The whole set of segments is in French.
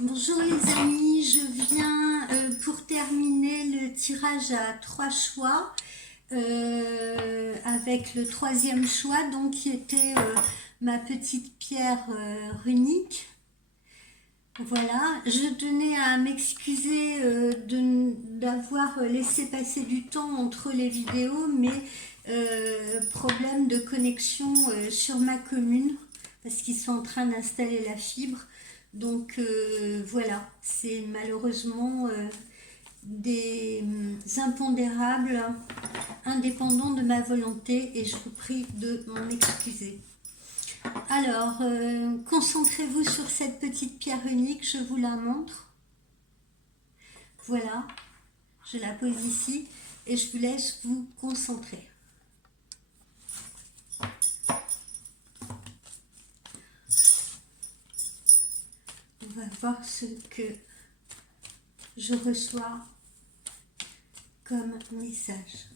Bonjour les amis, je viens pour terminer le tirage à 3 choix avec le troisième choix donc qui était ma petite pierre runique. Voilà, je tenais à m'excuser d'avoir laissé passer du temps entre les vidéos, mais problème de connexion sur ma commune parce qu'ils sont en train d'installer la fibre. Donc voilà, c'est malheureusement des impondérables indépendants de ma volonté et je vous prie de m'en excuser. Alors, concentrez-vous sur cette petite pierre unique, je vous la montre. Voilà, je la pose ici et je vous laisse vous concentrer. On va voir ce que je reçois comme message.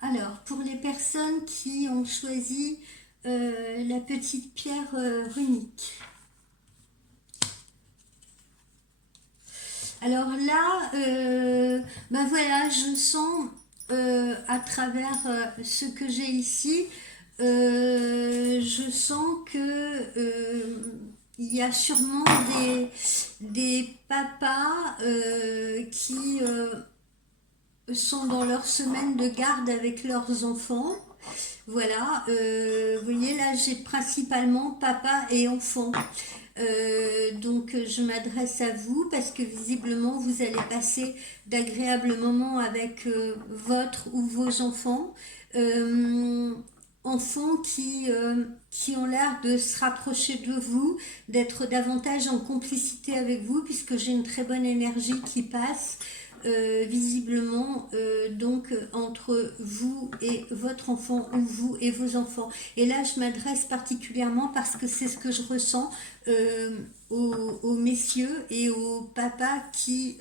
Alors, pour les personnes qui ont choisi la petite pierre runique. Alors là, ben voilà, je sens à travers ce que j'ai ici, je sens que il y a sûrement des papas qui sont dans leur semaine de garde avec leurs enfants. Voilà, vous voyez là j'ai principalement papa et enfants. Donc je m'adresse à vous parce que visiblement vous allez passer d'agréables moments avec votre ou vos enfants. Euh, Enfants qui ont l'air de se rapprocher de vous, d'être davantage en complicité avec vous puisque j'ai une très bonne énergie qui passe. Visiblement donc entre vous et votre enfant ou vous et vos enfants. Et là, je m'adresse particulièrement parce que c'est ce que je ressens aux messieurs et aux papas qui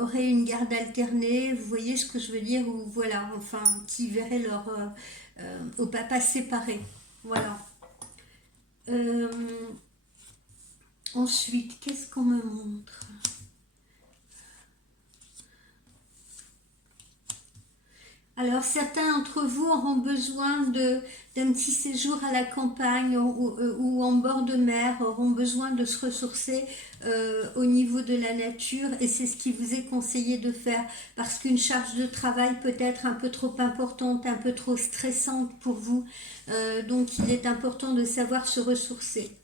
auraient une garde alternée. Vous voyez ce que je veux dire? Ou voilà, enfin, qui verraient aux papas séparés. Voilà. Euh, Ensuite, qu'est-ce qu'on me montre? Alors certains d'entre vous auront besoin d'un petit séjour à la campagne ou en bord de mer, auront besoin de se ressourcer au niveau de la nature et c'est ce qui vous est conseillé de faire parce qu'une charge de travail peut être un peu trop importante, un peu trop stressante pour vous. Donc il est important de savoir se ressourcer.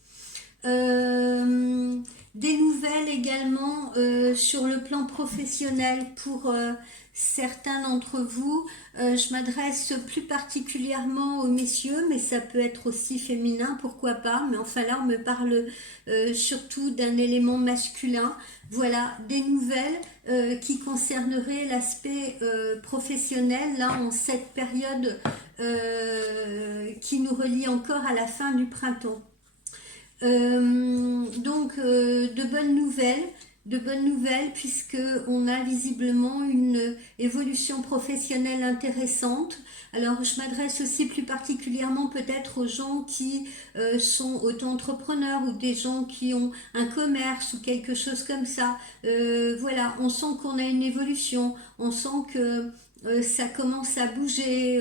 Euh, des nouvelles également sur le plan professionnel pour certains d'entre vous. Je m'adresse plus particulièrement aux messieurs, mais ça peut être aussi féminin, pourquoi pas. Mais enfin là, on me parle surtout d'un élément masculin. Voilà, des nouvelles qui concerneraient l'aspect professionnel, là, en cette période qui nous relie encore à la fin du printemps. Donc de bonnes nouvelles puisque on a visiblement une évolution professionnelle intéressante. Alors je m'adresse aussi plus particulièrement peut-être aux gens qui sont auto-entrepreneurs ou des gens qui ont un commerce ou quelque chose comme ça. Voilà, on sent qu'on a une évolution, on sent que ça commence à bouger.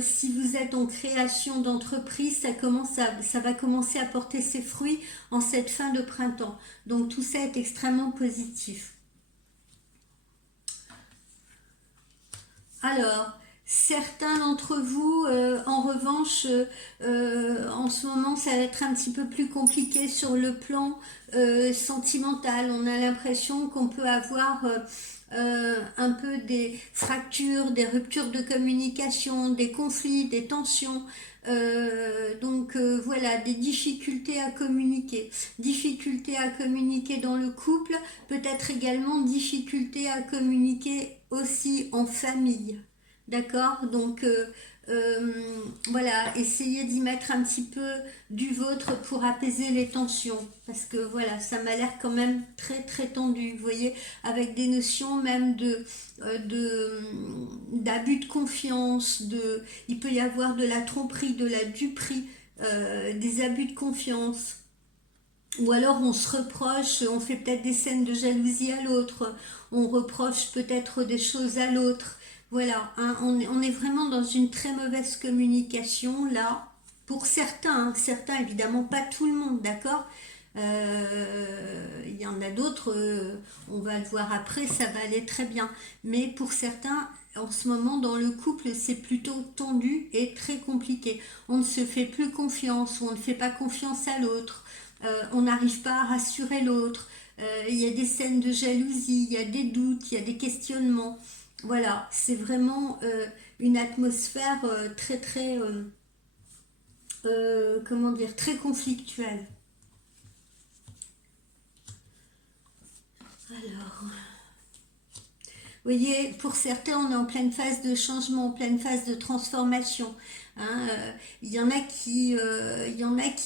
Si vous êtes en création d'entreprise, ça va commencer à porter ses fruits en cette fin de printemps. Donc tout ça est extrêmement positif. Alors, Certains d'entre vous, en revanche, en ce moment, ça va être un petit peu plus compliqué sur le plan sentimental. On a l'impression qu'on peut avoir un peu des fractures, des ruptures de communication, des conflits, des tensions. Voilà, des difficultés à communiquer dans le couple, peut-être également difficultés à communiquer aussi en famille. D'accord? Voilà, essayez d'y mettre un petit peu du vôtre pour apaiser les tensions. Parce que voilà, ça m'a l'air quand même très très tendu. Vous voyez, avec des notions même d'abus de confiance, il peut y avoir de la tromperie, de la duperie, des abus de confiance. Ou alors on se reproche, on fait peut-être des scènes de jalousie à l'autre, on reproche peut-être des choses à l'autre. Voilà, hein, on est vraiment dans une très mauvaise communication là, pour certains, hein, certains évidemment pas tout le monde, d'accord. Il y en a d'autres, on va le voir après, ça va aller très bien. Mais pour certains, en ce moment dans le couple, c'est plutôt tendu et très compliqué. On ne se fait plus confiance, ou on ne fait pas confiance à l'autre. On n'arrive pas à rassurer l'autre, il y a des scènes de jalousie, il y a des doutes, il y a des questionnements. Voilà, c'est vraiment une atmosphère très très, comment dire, très conflictuelle. Alors, vous voyez, pour certains, on est en pleine phase de changement, en pleine phase de transformation. Hein, il y en a qui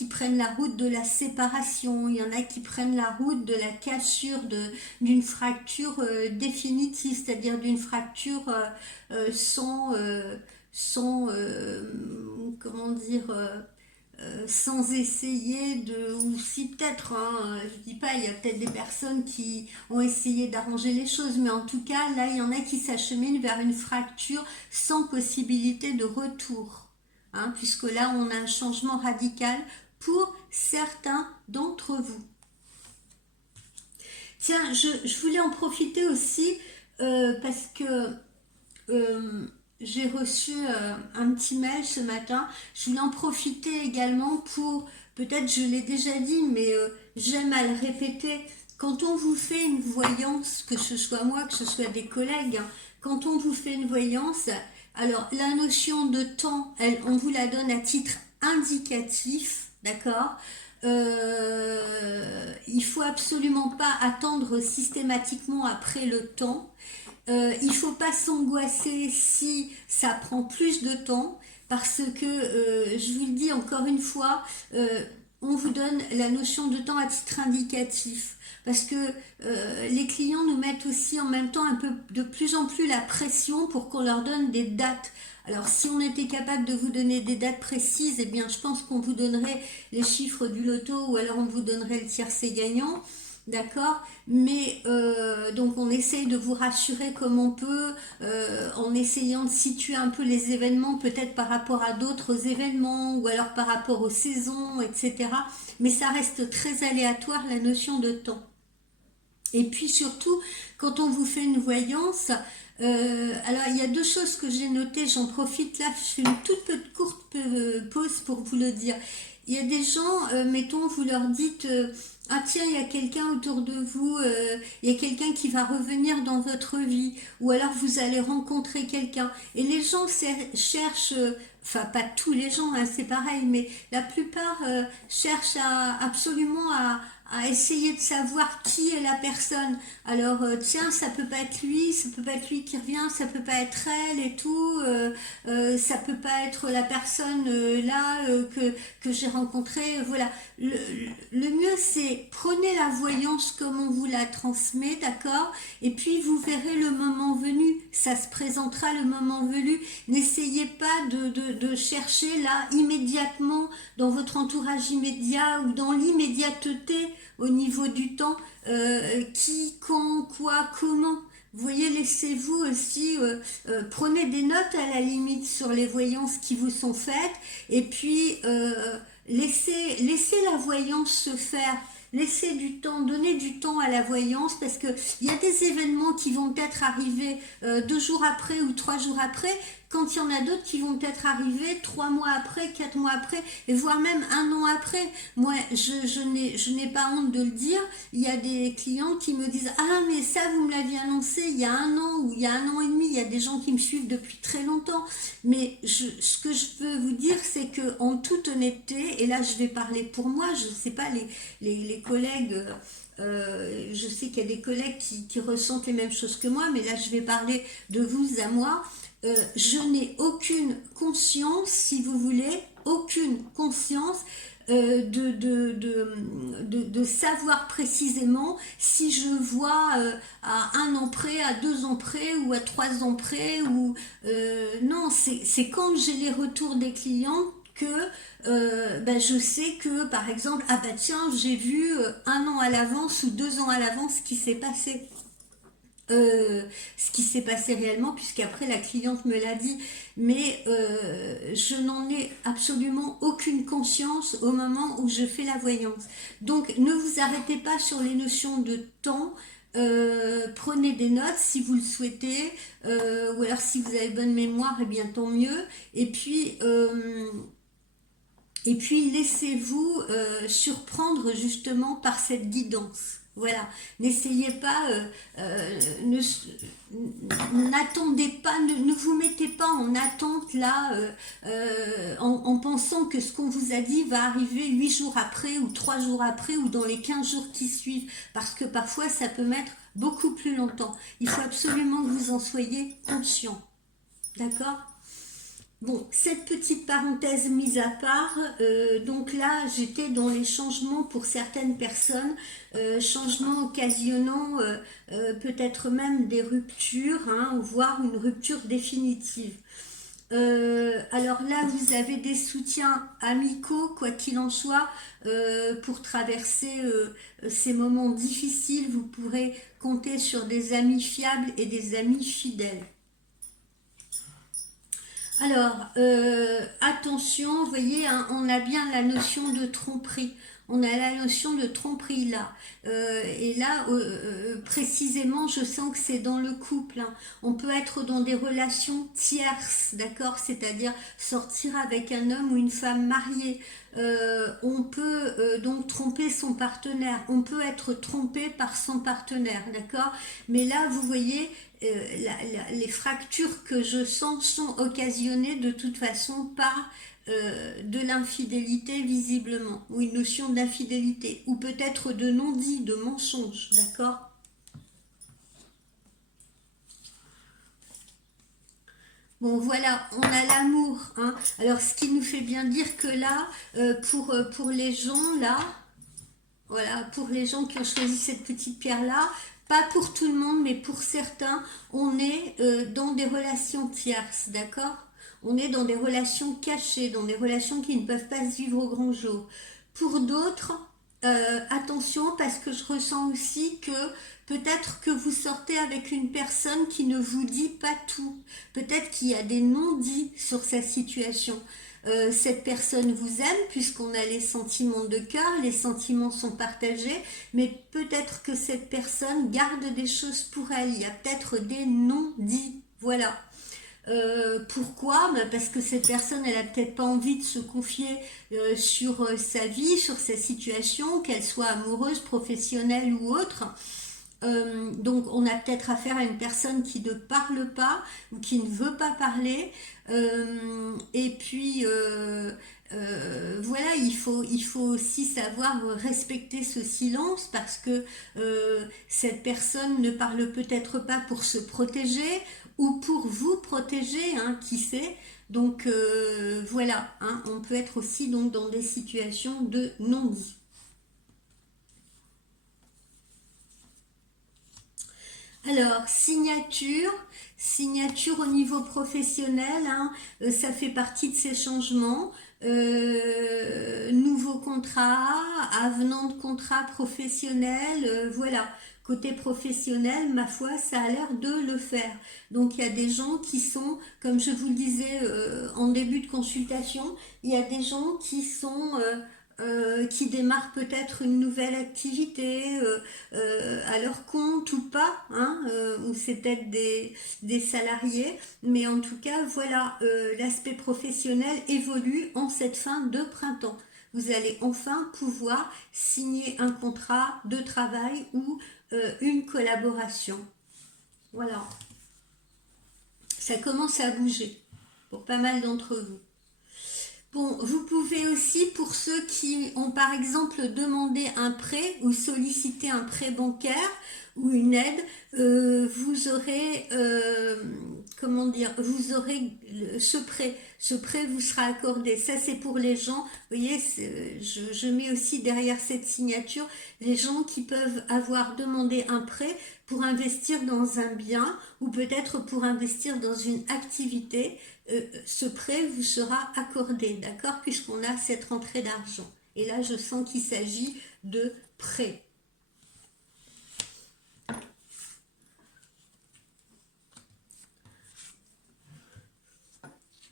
prennent la route de la séparation, il y en a qui prennent la route de la cassure d'une fracture définitive, c'est-à-dire d'une fracture comment dire, sans essayer ou si peut-être, hein, je dis pas, il y a peut-être des personnes qui ont essayé d'arranger les choses, mais en tout cas, là, il y en a qui s'acheminent vers une fracture sans possibilité de retour, hein, puisque là, on a un changement radical pour certains d'entre vous. Tiens, je voulais en profiter aussi parce que euh, j'ai reçu un petit mail ce matin. Je voulais en profiter également pour, peut-être je l'ai déjà dit, mais j'aime à le répéter. Quand on vous fait une voyance, que ce soit moi, que ce soit des collègues, hein, quand on vous fait une voyance, alors la notion de temps, on vous la donne à titre indicatif, d'accord. Il faut absolument pas attendre systématiquement après le temps. Il ne faut pas s'angoisser si ça prend plus de temps parce que, je vous le dis encore une fois, on vous donne la notion de temps à titre indicatif parce que les clients nous mettent aussi en même temps un peu de plus en plus la pression pour qu'on leur donne des dates. Alors si on était capable de vous donner des dates précises, eh bien je pense qu'on vous donnerait les chiffres du loto ou alors on vous donnerait le tiercé gagnant. D'accord, mais donc on essaye de vous rassurer comme on peut, en essayant de situer un peu les événements, peut-être par rapport à d'autres événements, ou alors par rapport aux saisons, etc. Mais ça reste très aléatoire la notion de temps. Et puis surtout, quand on vous fait une voyance, alors il y a deux choses que j'ai notées, j'en profite là, je fais une toute petite courte pause pour vous le dire. Il y a des gens, mettons, vous leur dites, ah tiens, il y a quelqu'un autour de vous, il y a quelqu'un qui va revenir dans votre vie, ou alors vous allez rencontrer quelqu'un. Et les gens cherchent, enfin pas tous les gens, hein, c'est pareil, mais la plupart cherchent absolument à essayer de savoir qui est la personne. Alors tiens, ça peut pas être lui, ça peut pas être lui qui revient, ça peut pas être elle et tout, ça peut pas être la personne là que j'ai rencontrée. Voilà. Le mieux c'est prenez la voyance comme on vous la transmet, d'accord? Et puis vous verrez le moment venu, ça se présentera le moment venu. N'essayez pas de chercher là immédiatement dans votre entourage immédiat ou dans l'immédiateté au niveau du temps, qui, quand, quoi, comment. Vous voyez, laissez-vous aussi, prenez des notes à la limite sur les voyances qui vous sont faites, et puis laissez la voyance se faire. Laissez du temps, donnez du temps à la voyance parce que il y a des événements qui vont peut-être arriver 2 jours après ou 3 jours après quand il y en a d'autres qui vont peut-être arriver 3 mois après, 4 mois après, et voire même un an après. Moi, je n'ai pas honte de le dire. Il y a des clients qui me disent: ah, mais ça, vous me l'aviez annoncé il y a un an ou il y a un an et demi. Il y a des gens qui me suivent depuis très longtemps. Mais ce que je peux vous dire, c'est que en toute honnêteté, et là, je vais parler pour moi, je ne sais pas, les collègues. Je sais qu'il y a des collègues qui ressentent les mêmes choses que moi, mais là je vais parler de vous à moi. Je n'ai aucune conscience, si vous voulez, aucune conscience de savoir précisément si je vois à 1 an près, à 2 ans près ou à 3 ans près. Non, c'est quand j'ai les retours des clients que je sais que, par exemple, ah bah tiens, j'ai vu 1 an à l'avance ou 2 ans à l'avance ce qui s'est passé. Ce qui s'est passé réellement, puisqu'après la cliente me l'a dit, mais je n'en ai absolument aucune conscience au moment où je fais la voyance. Donc ne vous arrêtez pas sur les notions de temps. Prenez des notes si vous le souhaitez, ou alors si vous avez bonne mémoire, et bien tant mieux. Et puis laissez-vous surprendre justement par cette guidance. Voilà, n'essayez pas, n'attendez pas, ne vous mettez pas en attente là, en pensant que ce qu'on vous a dit va arriver 8 jours après, ou 3 jours après, ou dans les 15 jours qui suivent, parce que parfois ça peut mettre beaucoup plus longtemps. Il faut absolument que vous en soyez conscient. D'accord ? Bon, cette petite parenthèse mise à part, donc là j'étais dans les changements pour certaines personnes, changements occasionnant peut-être même des ruptures, hein, voire une rupture définitive. Alors là, vous avez des soutiens amicaux, quoi qu'il en soit, pour traverser ces moments difficiles. Vous pourrez compter sur des amis fiables et des amis fidèles. Alors, attention, vous voyez, hein, on a bien la notion de tromperie. On a la notion de tromperie là. Et là, précisément, je sens que c'est dans le couple, hein. On peut être dans des relations tierces, d'accord? C'est-à-dire sortir avec un homme ou une femme mariée. On peut donc tromper son partenaire. On peut être trompé par son partenaire, d'accord? Mais là, vous voyez, les fractures que je sens sont occasionnées de toute façon par de l'infidélité visiblement, ou une notion d'infidélité, ou peut-être de non-dit, de mensonge, d'accord? Bon voilà, on a l'amour, hein. Alors ce qui nous fait bien dire que là, pour les gens là, voilà, pour les gens qui ont choisi cette petite pierre-là, pas pour tout le monde, mais pour certains, on est dans des relations tierces, d'accord? On est dans des relations cachées, dans des relations qui ne peuvent pas se vivre au grand jour. Pour d'autres, attention, parce que je ressens aussi que peut-être que vous sortez avec une personne qui ne vous dit pas tout. Peut-être qu'il y a des non-dits sur sa situation. Cette personne vous aime puisqu'on a les sentiments de cœur, les sentiments sont partagés, mais peut-être que cette personne garde des choses pour elle. Il y a peut-être des non-dits. Voilà. Pourquoi? Parce que cette personne, elle a peut-être pas envie de se confier sur sa vie, sur sa situation, qu'elle soit amoureuse, professionnelle ou autre. Donc on a peut-être affaire à une personne qui ne parle pas ou qui ne veut pas parler. Et puis voilà, il faut aussi savoir respecter ce silence, parce que cette personne ne parle peut-être pas pour se protéger ou pour vous protéger, hein, qui sait. Donc voilà, hein, on peut être aussi donc dans des situations de non-dit. Alors, signature au niveau professionnel, hein, ça fait partie de ces changements. Nouveau contrat, avenant de contrat professionnel, voilà. Côté professionnel, ma foi, ça a l'air de le faire. Donc il y a des gens qui sont, comme je vous le disais en début de consultation, il y a des gens qui sont qui démarrent peut-être une nouvelle activité à leur compte ou pas, hein, ou c'est peut-être des salariés, mais en tout cas, voilà, l'aspect professionnel évolue en cette fin de printemps. Vous allez enfin pouvoir signer un contrat de travail ou une collaboration. Voilà, ça commence à bouger pour pas mal d'entre vous. Bon, vous pouvez aussi, pour ceux qui ont par exemple demandé un prêt ou sollicité un prêt bancaire ou une aide, vous aurez, comment dire, vous aurez ce prêt. Ce prêt vous sera accordé. Ça, c'est pour les gens. Vous voyez, je mets aussi derrière cette signature les gens qui peuvent avoir demandé un prêt pour investir dans un bien ou peut-être pour investir dans une activité. Ce prêt vous sera accordé, d'accord, puisqu'on a cette rentrée d'argent. Et là, je sens qu'il s'agit de prêt.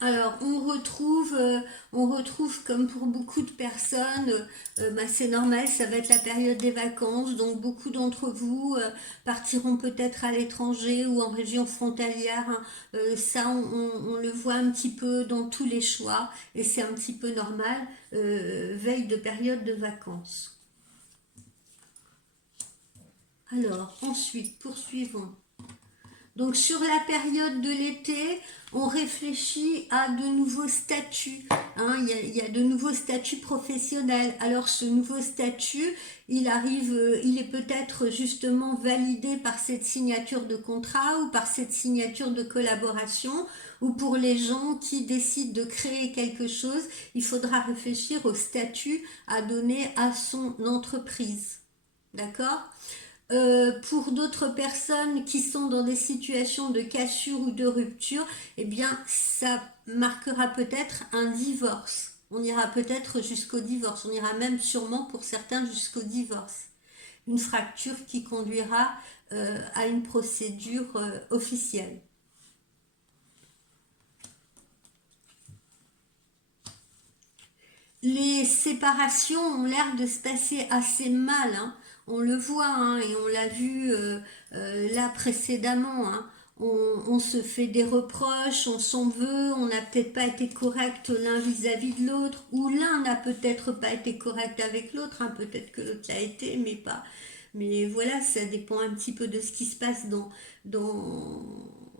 Alors, on retrouve comme pour beaucoup de personnes, c'est normal, ça va être la période des vacances, donc beaucoup d'entre vous partiront peut-être à l'étranger ou en région frontalière, hein. Ça, on le voit un petit peu dans tous les choix, et c'est un petit peu normal, veille de période de vacances. Alors, ensuite, poursuivons. Donc sur la période de l'été, on réfléchit à de nouveaux statuts, hein. Il y a de nouveaux statuts professionnels. Alors ce nouveau statut, il arrive, il est peut-être justement validé par cette signature de contrat ou par cette signature de collaboration, ou pour les gens qui décident de créer quelque chose, il faudra réfléchir au statut à donner à son entreprise. D'accord ? Pour d'autres personnes qui sont dans des situations de cassure ou de rupture, eh bien, ça marquera peut-être un divorce. On ira peut-être jusqu'au divorce. On ira même sûrement pour certains jusqu'au divorce. Une fracture qui conduira à une procédure officielle. Les séparations ont l'air de se passer assez mal, hein. On le voit, hein, et on l'a vu là précédemment, hein. On se fait des reproches, on s'en veut, on n'a peut-être pas été correct l'un vis-à-vis de l'autre, ou l'un n'a peut-être pas été correct avec l'autre, hein, peut-être que l'autre l'a été, mais pas. Mais voilà, ça dépend un petit peu de ce qui se passe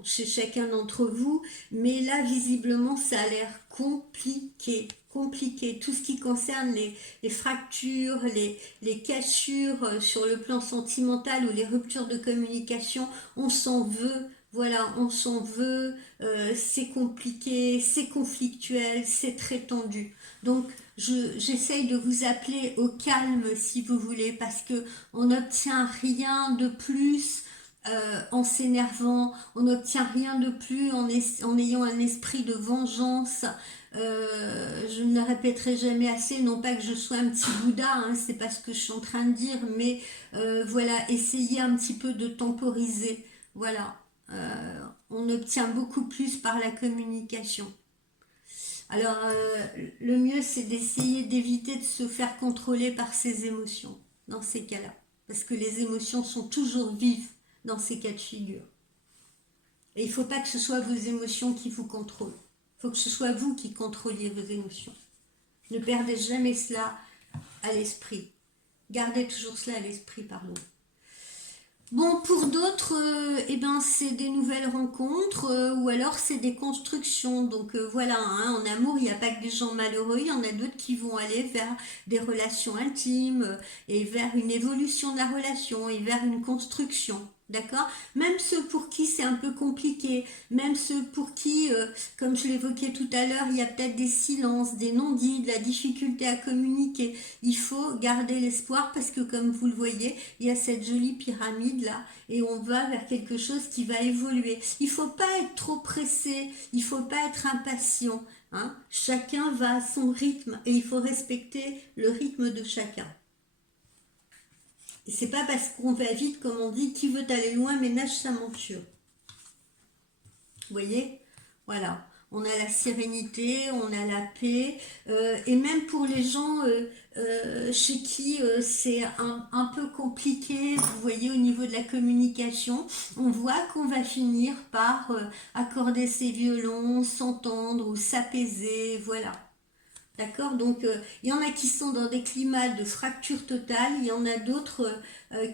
chez chacun d'entre vous. Mais là, visiblement, ça a l'air compliqué. Compliqué. Tout ce qui concerne les fractures, les cassures sur le plan sentimental ou les ruptures de communication, on s'en veut. Voilà, on s'en veut, c'est compliqué, c'est conflictuel, c'est très tendu. Donc, j'essaye de vous appeler au calme si vous voulez, parce que on n'obtient rien de plus en s'énervant, on n'obtient rien de plus en ayant un esprit de vengeance. Je ne le répéterai jamais assez, non pas que je sois un petit Bouddha, hein, c'est pas ce que je suis en train de dire, mais voilà, essayez un petit peu de temporiser. Voilà, on obtient beaucoup plus par la communication. Alors, le mieux, c'est d'essayer d'éviter de se faire contrôler par ses émotions dans ces cas-là. Parce que les émotions sont toujours vives dans ces cas de figure. Et il ne faut pas que ce soit vos émotions qui vous contrôlent. Il faut que ce soit vous qui contrôliez vos émotions. Ne perdez jamais cela à l'esprit. Gardez toujours cela à l'esprit, pardon. Bon, pour d'autres, eh ben, c'est des nouvelles rencontres ou alors c'est des constructions. Donc voilà, hein, en amour, il n'y a pas que des gens malheureux, il y en a d'autres qui vont aller vers des relations intimes et vers une évolution de la relation et vers une construction. D'accord? Même ceux pour qui c'est un peu compliqué, même ceux pour qui, comme je l'évoquais tout à l'heure, il y a peut-être des silences, des non-dits, de la difficulté à communiquer. Il faut garder l'espoir parce que comme vous le voyez, il y a cette jolie pyramide là et on va vers quelque chose qui va évoluer. Il ne faut pas être trop pressé, il ne faut pas être impatient, hein. Chacun va à son rythme et il faut respecter le rythme de chacun. Et c'est pas parce qu'on va vite, comme on dit, qui veut aller loin ménage sa monture. Vous voyez? Voilà. on a la sérénité, on a la paix, et même pour les gens chez qui c'est un peu compliqué, vous voyez, au niveau de la communication, on voit qu'on va finir par accorder ses violons, s'entendre ou s'apaiser, voilà. D'accord. Donc, il y en a qui sont dans des climats de fracture totale, il y en a d'autres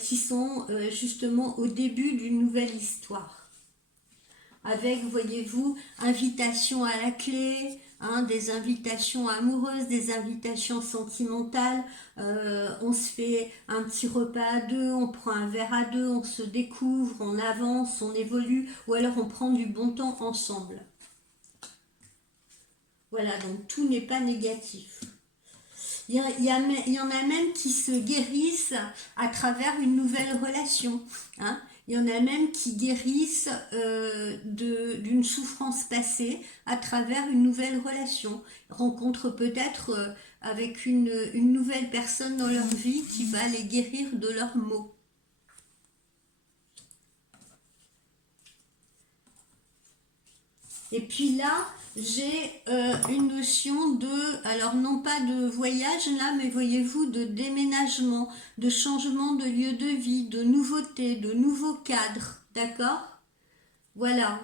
qui sont justement au début d'une nouvelle histoire. Avec, voyez-vous, invitations à la clé, hein, des invitations amoureuses, des invitations sentimentales. On se fait un petit repas à deux, on prend un verre à deux, on se découvre, on avance, on évolue, ou alors on prend du bon temps ensemble. Voilà, donc tout n'est pas négatif. Il y en a même qui se guérissent à travers une nouvelle relation. Hein. Il y en a même qui guérissent d'une souffrance passée à travers une nouvelle relation. Ils rencontrent peut-être avec une nouvelle personne dans leur vie qui va les guérir de leurs maux. Et puis là, j'ai une notion de, alors non pas de voyage là, mais voyez-vous, de déménagement, de changement de lieu de vie, de nouveauté, de nouveaux cadres, d'accord? Voilà.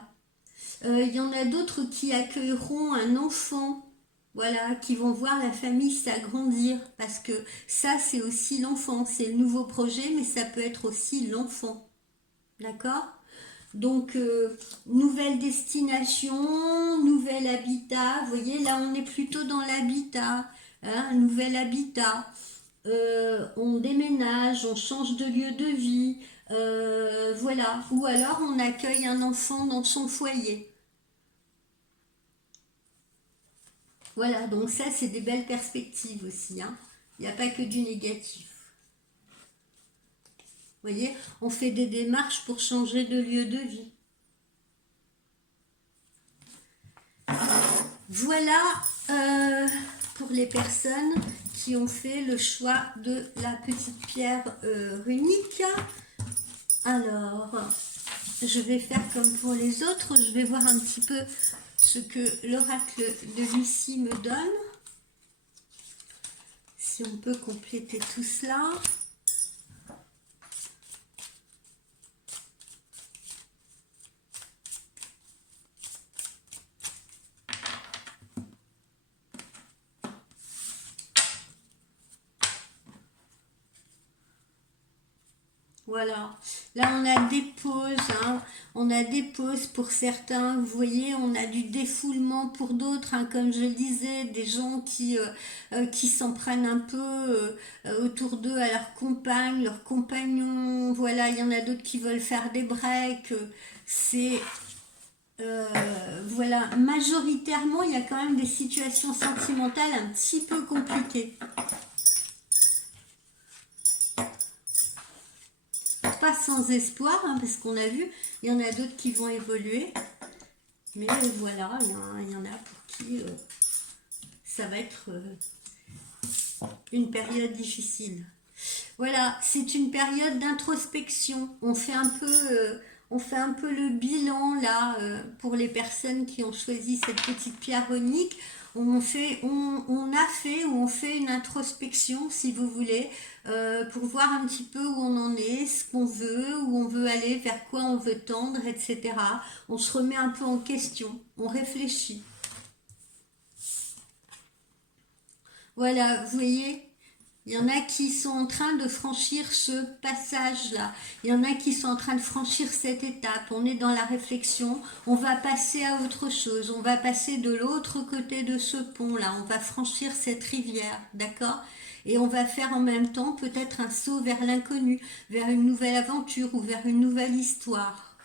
Il y en a d'autres qui accueilleront un enfant, voilà, qui vont voir la famille s'agrandir, parce que ça, c'est aussi l'enfant, c'est le nouveau projet, mais ça peut être aussi l'enfant, d'accord? Donc, nouvelle destination, nouvel habitat. Vous voyez, là, on est plutôt dans l'habitat, hein, un nouvel habitat. On déménage, on change de lieu de vie. Voilà. Ou alors, on accueille un enfant dans son foyer. Voilà, donc ça, c'est des belles perspectives aussi. Hein. Il n'y a pas que du négatif. Vous voyez, on fait des démarches pour changer de lieu de vie. Voilà pour les personnes qui ont fait le choix de la petite pierre runique. Alors, je vais faire comme pour les autres. Je vais voir un petit peu ce que l'oracle de Lucie me donne. Si on peut compléter tout cela. Voilà, là on a des pauses, hein. On a des pauses pour certains, vous voyez, on a du défoulement pour d'autres, hein, comme je le disais, des gens qui s'en prennent un peu autour d'eux à leur compagne, leur compagnon, voilà, il y en a d'autres qui veulent faire des breaks, c'est... voilà, majoritairement il y a quand même des situations sentimentales un petit peu compliquées. Pas sans espoir, hein, parce qu'on a vu, il y en a d'autres qui vont évoluer. Mais voilà, il y en a pour qui ça va être une période difficile. Voilà, c'est une période d'introspection. On fait un peu le bilan là pour les personnes qui ont choisi cette petite pierre runique. On a fait ou on fait une introspection, si vous voulez, pour voir un petit peu où on en est, ce qu'on veut, où on veut aller, vers quoi on veut tendre, etc. On se remet un peu en question, on réfléchit. Voilà, vous voyez, il y en a qui sont en train de franchir ce passage-là. Il y en a qui sont en train de franchir cette étape. On est dans la réflexion. On va passer à autre chose. On va passer de l'autre côté de ce pont-là. On va franchir cette rivière. D'accord ? Et on va faire en même temps peut-être un saut vers l'inconnu, vers une nouvelle aventure ou vers une nouvelle histoire.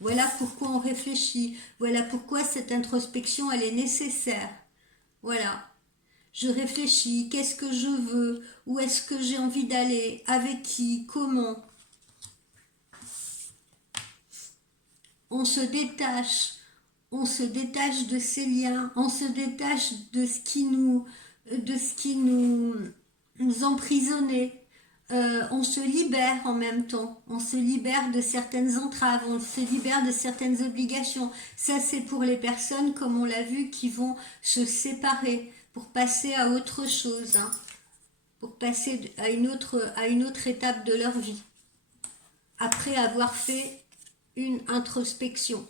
Voilà pourquoi on réfléchit. Voilà pourquoi cette introspection, elle est nécessaire. Voilà. Je réfléchis, qu'est-ce que je veux, où est-ce que j'ai envie d'aller, avec qui, comment. On se détache de ces liens, on se détache de ce qui nous emprisonnait. on se libère en même temps. On se libère de certaines entraves, on se libère de certaines obligations. Ça, c'est pour les personnes, comme on l'a vu, qui vont se séparer pour passer à autre chose, hein, pour passer à une autre étape de leur vie. Après avoir fait une introspection,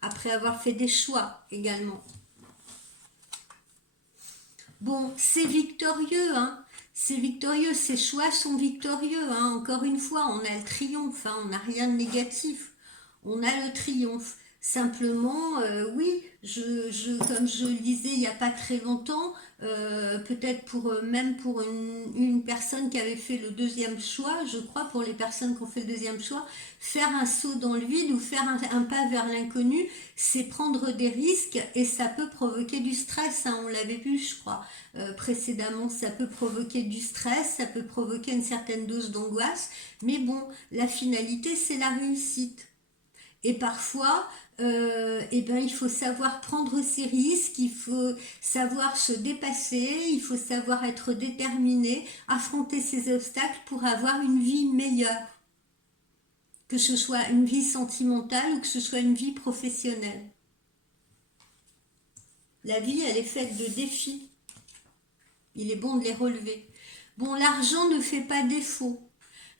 après avoir fait des choix également. Bon, c'est victorieux, hein. C'est victorieux, ces choix sont victorieux, hein. Encore une fois, on a le triomphe, hein. On n'a rien de négatif. On a le triomphe. Simplement, oui, comme je le disais il n'y a pas très longtemps, peut-être même pour une personne qui avait fait le deuxième choix, je crois, pour les personnes qui ont fait le deuxième choix, faire un saut dans le vide ou faire un pas vers l'inconnu, c'est prendre des risques et ça peut provoquer du stress, hein, on l'avait vu, je crois, précédemment, ça peut provoquer du stress, ça peut provoquer une certaine dose d'angoisse, mais bon, la finalité, c'est la réussite. Et parfois, eh ben, il faut savoir prendre ses risques, il faut savoir se dépasser, il faut savoir être déterminé, affronter ses obstacles pour avoir une vie meilleure. Que ce soit une vie sentimentale ou que ce soit une vie professionnelle. La vie, elle est faite de défis. Il est bon de les relever. Bon, l'argent ne fait pas défaut.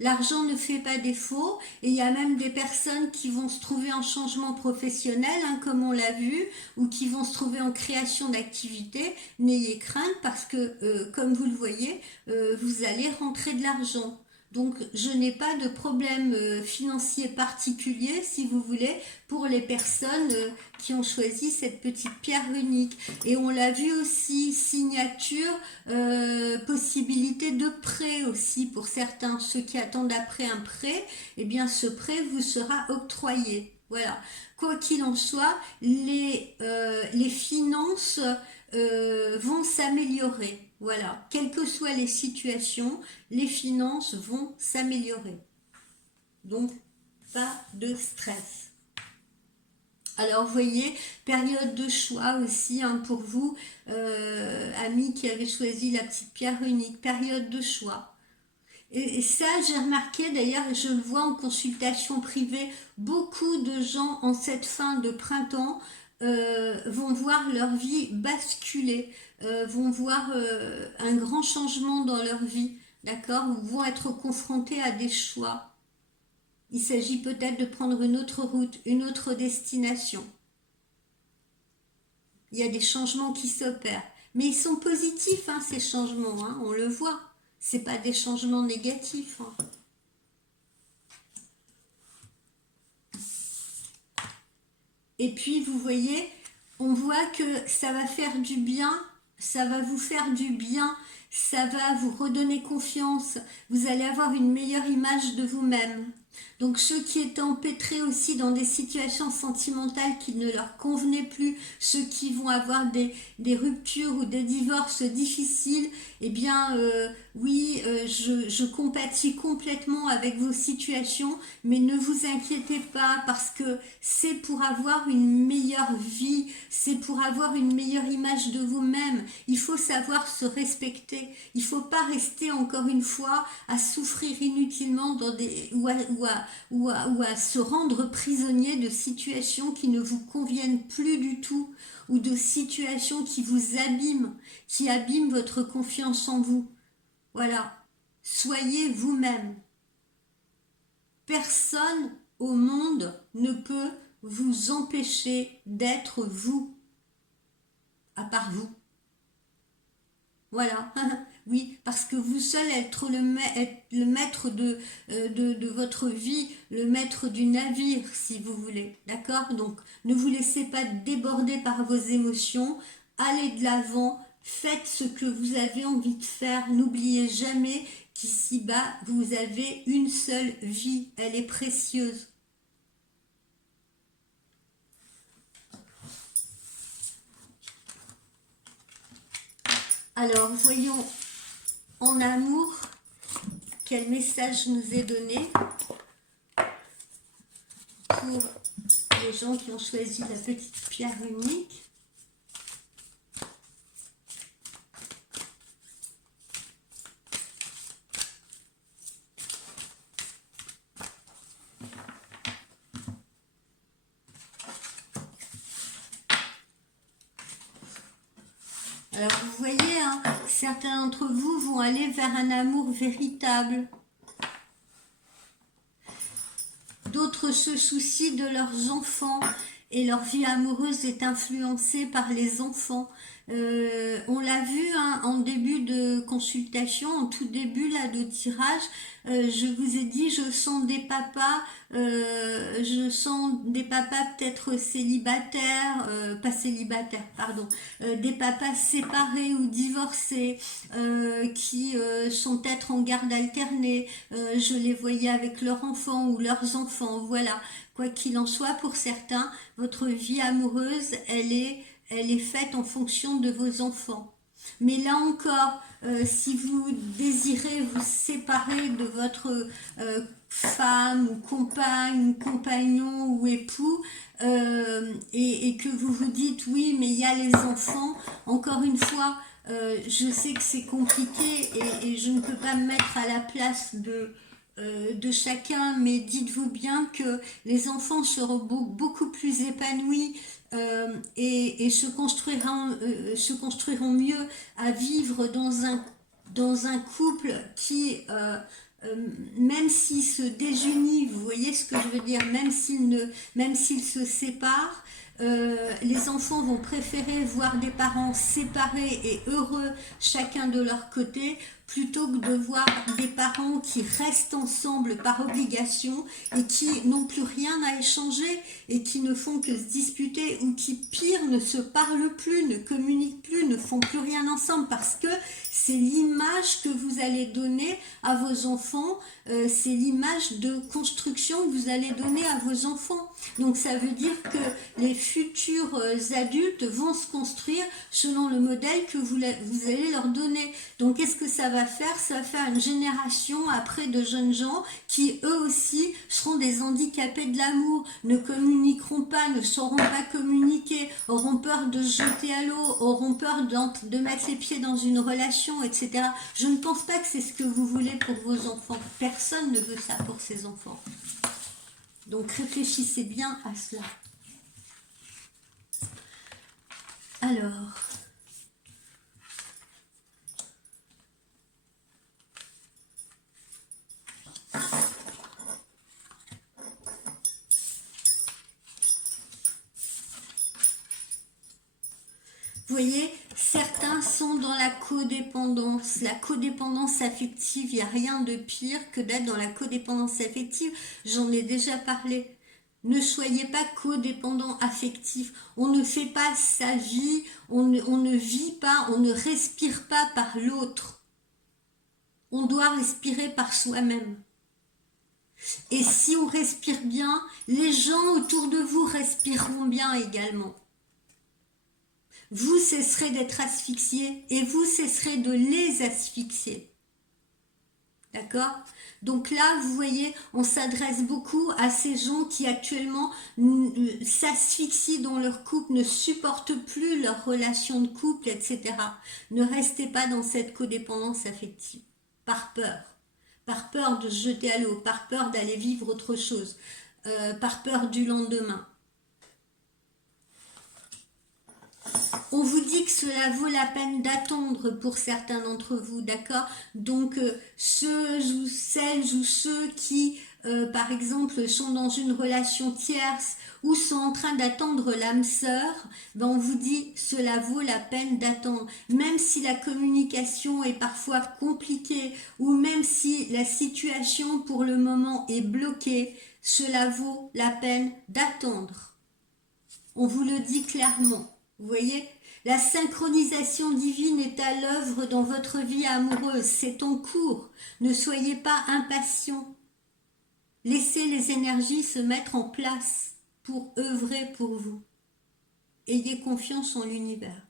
L'argent ne fait pas défaut et il y a même des personnes qui vont se trouver en changement professionnel, hein, comme on l'a vu, ou qui vont se trouver en création d'activité. N'ayez crainte parce que, comme vous le voyez, vous allez rentrer de l'argent. Donc, je n'ai pas de problème financier particulier, si vous voulez, pour les personnes qui ont choisi cette petite pierre unique. Et on l'a vu aussi, signature, possibilité de prêt aussi pour certains. Ceux qui attendent après un prêt, eh bien, ce prêt vous sera octroyé. Voilà. Quoi qu'il en soit, les finances vont s'améliorer. Voilà, quelles que soient les situations, les finances vont s'améliorer. Donc, pas de stress. Alors, vous voyez, période de choix aussi, hein, pour vous, amis qui avez choisi la petite pierre unique, période de choix. Et ça, j'ai remarqué d'ailleurs, et je le vois en consultation privée, beaucoup de gens en cette fin de printemps vont voir leur vie basculer, vont voir un grand changement dans leur vie, d'accord, ou vont être confrontés à des choix. Il s'agit peut-être de prendre une autre route, une autre destination. Il y a des changements qui s'opèrent, mais ils sont positifs, hein, ces changements, hein, on le voit. C'est pas des changements négatifs, hein. Et puis, vous voyez, on voit que ça va faire du bien, ça va vous faire du bien, ça va vous redonner confiance, vous allez avoir une meilleure image de vous-même. Donc ceux qui étaient empêtrés aussi dans des situations sentimentales qui ne leur convenaient plus, ceux qui vont avoir des ruptures ou des divorces difficiles, eh bien oui, je compatis complètement avec vos situations, mais ne vous inquiétez pas parce que c'est pour avoir une meilleure vie, c'est pour avoir une meilleure image de vous-même. Il faut savoir se respecter, il ne faut pas rester encore une fois à souffrir inutilement dans ou à se rendre prisonnier de situations qui ne vous conviennent plus du tout ou de situations qui vous abîment, qui abîment votre confiance en vous. Voilà, soyez vous-même. Personne au monde ne peut vous empêcher d'être vous, à part vous. Voilà, oui, parce que vous seul êtes le maître de votre vie, le maître du navire, si vous voulez, d'accord? Donc, ne vous laissez pas déborder par vos émotions, allez de l'avant, faites ce que vous avez envie de faire, n'oubliez jamais qu'ici-bas, vous avez une seule vie, elle est précieuse. Alors, voyons en amour quel message nous est donné pour les gens qui ont choisi la petite pierre unique. Alors vous voyez, hein, certains d'entre vous vont aller vers un amour véritable. D'autres se soucient de leurs enfants et leur vie amoureuse est influencée par les enfants. On l'a vu hein, en début de consultation, en tout début là de tirage, je vous ai dit je sens des papas peut-être célibataires, pas célibataires, pardon, des papas séparés ou divorcés qui sont peut-être en garde alternée. Je les voyais avec leurs enfants ou leurs enfants, voilà. Quoi qu'il en soit, pour certains, votre vie amoureuse, elle est faite en fonction de vos enfants. Mais là encore, si vous désirez vous séparer de votre femme ou compagne, ou compagnon ou époux, et que vous vous dites oui, mais il y a les enfants, encore une fois, je sais que c'est compliqué et je ne peux pas me mettre à la place de chacun, mais dites-vous bien que les enfants seront beaucoup plus épanouis et se construiront mieux à vivre dans un couple qui, même s'il se désunit, vous voyez ce que je veux dire, même s'ils se séparent, les enfants vont préférer voir des parents séparés et heureux chacun de leur côté plutôt que de voir des parents qui restent ensemble par obligation et qui n'ont plus rien à échanger et qui ne font que se disputer ou qui pire ne se parlent plus, ne communiquent plus, ne font plus rien ensemble parce que c'est l'image que vous allez donner à vos enfants, c'est l'image de construction que vous allez donner à vos enfants. Donc ça veut dire que les futurs adultes vont se construire selon le modèle que vous allez leur donner. Donc qu'est-ce que ça va faire? Ça va faire une génération après de jeunes gens qui eux aussi seront des handicapés de l'amour, ne communiqueront pas, ne sauront pas communiquer, auront peur de se jeter à l'eau, auront peur de mettre les pieds dans une relation, etc. Je ne pense pas que c'est ce que vous voulez pour vos enfants. Personne ne veut ça pour ses enfants. Donc réfléchissez bien à cela. Alors, vous voyez, certains sont dans la codépendance. La codépendance affective, il n'y a rien de pire que d'être dans la codépendance affective. J'en ai déjà parlé. Ne soyez pas codépendant affectif. On ne fait pas sa vie, on ne vit pas, on ne respire pas par l'autre. On doit respirer par soi-même. Et si on respire bien, les gens autour de vous respireront bien également. Vous cesserez d'être asphyxié et vous cesserez de les asphyxier. D'accord? Donc là, vous voyez, on s'adresse beaucoup à ces gens qui actuellement s'asphyxient dans leur couple, ne supportent plus leur relation de couple, etc. Ne restez pas dans cette codépendance affective, par peur de se jeter à l'eau, par peur d'aller vivre autre chose, par peur du lendemain. On vous dit que cela vaut la peine d'attendre pour certains d'entre vous, d'accord? Donc, celles ou ceux qui, par exemple, sont dans une relation tierce ou sont en train d'attendre l'âme sœur, ben on vous dit cela vaut la peine d'attendre. Même si la communication est parfois compliquée ou même si la situation pour le moment est bloquée, cela vaut la peine d'attendre. On vous le dit clairement. Vous voyez, la synchronisation divine est à l'œuvre dans votre vie amoureuse. C'est en cours. Ne soyez pas impatients. Laissez les énergies se mettre en place pour œuvrer pour vous. Ayez confiance en l'univers.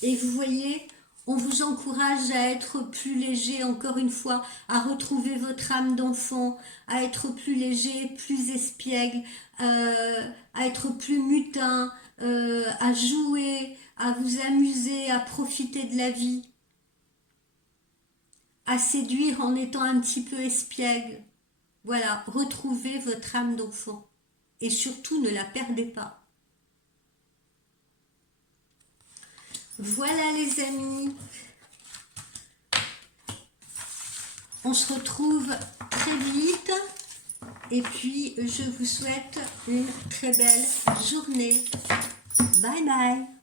Et vous voyez, on vous encourage à être plus léger, encore une fois, à retrouver votre âme d'enfant, à être plus léger, plus espiègle, à être plus mutin, à jouer, à vous amuser, à profiter de la vie, à séduire en étant un petit peu espiègle. Voilà, retrouvez votre âme d'enfant. Et surtout, ne la perdez pas. Voilà les amis. On se retrouve très vite. Et puis, je vous souhaite une très belle journée. Bye bye.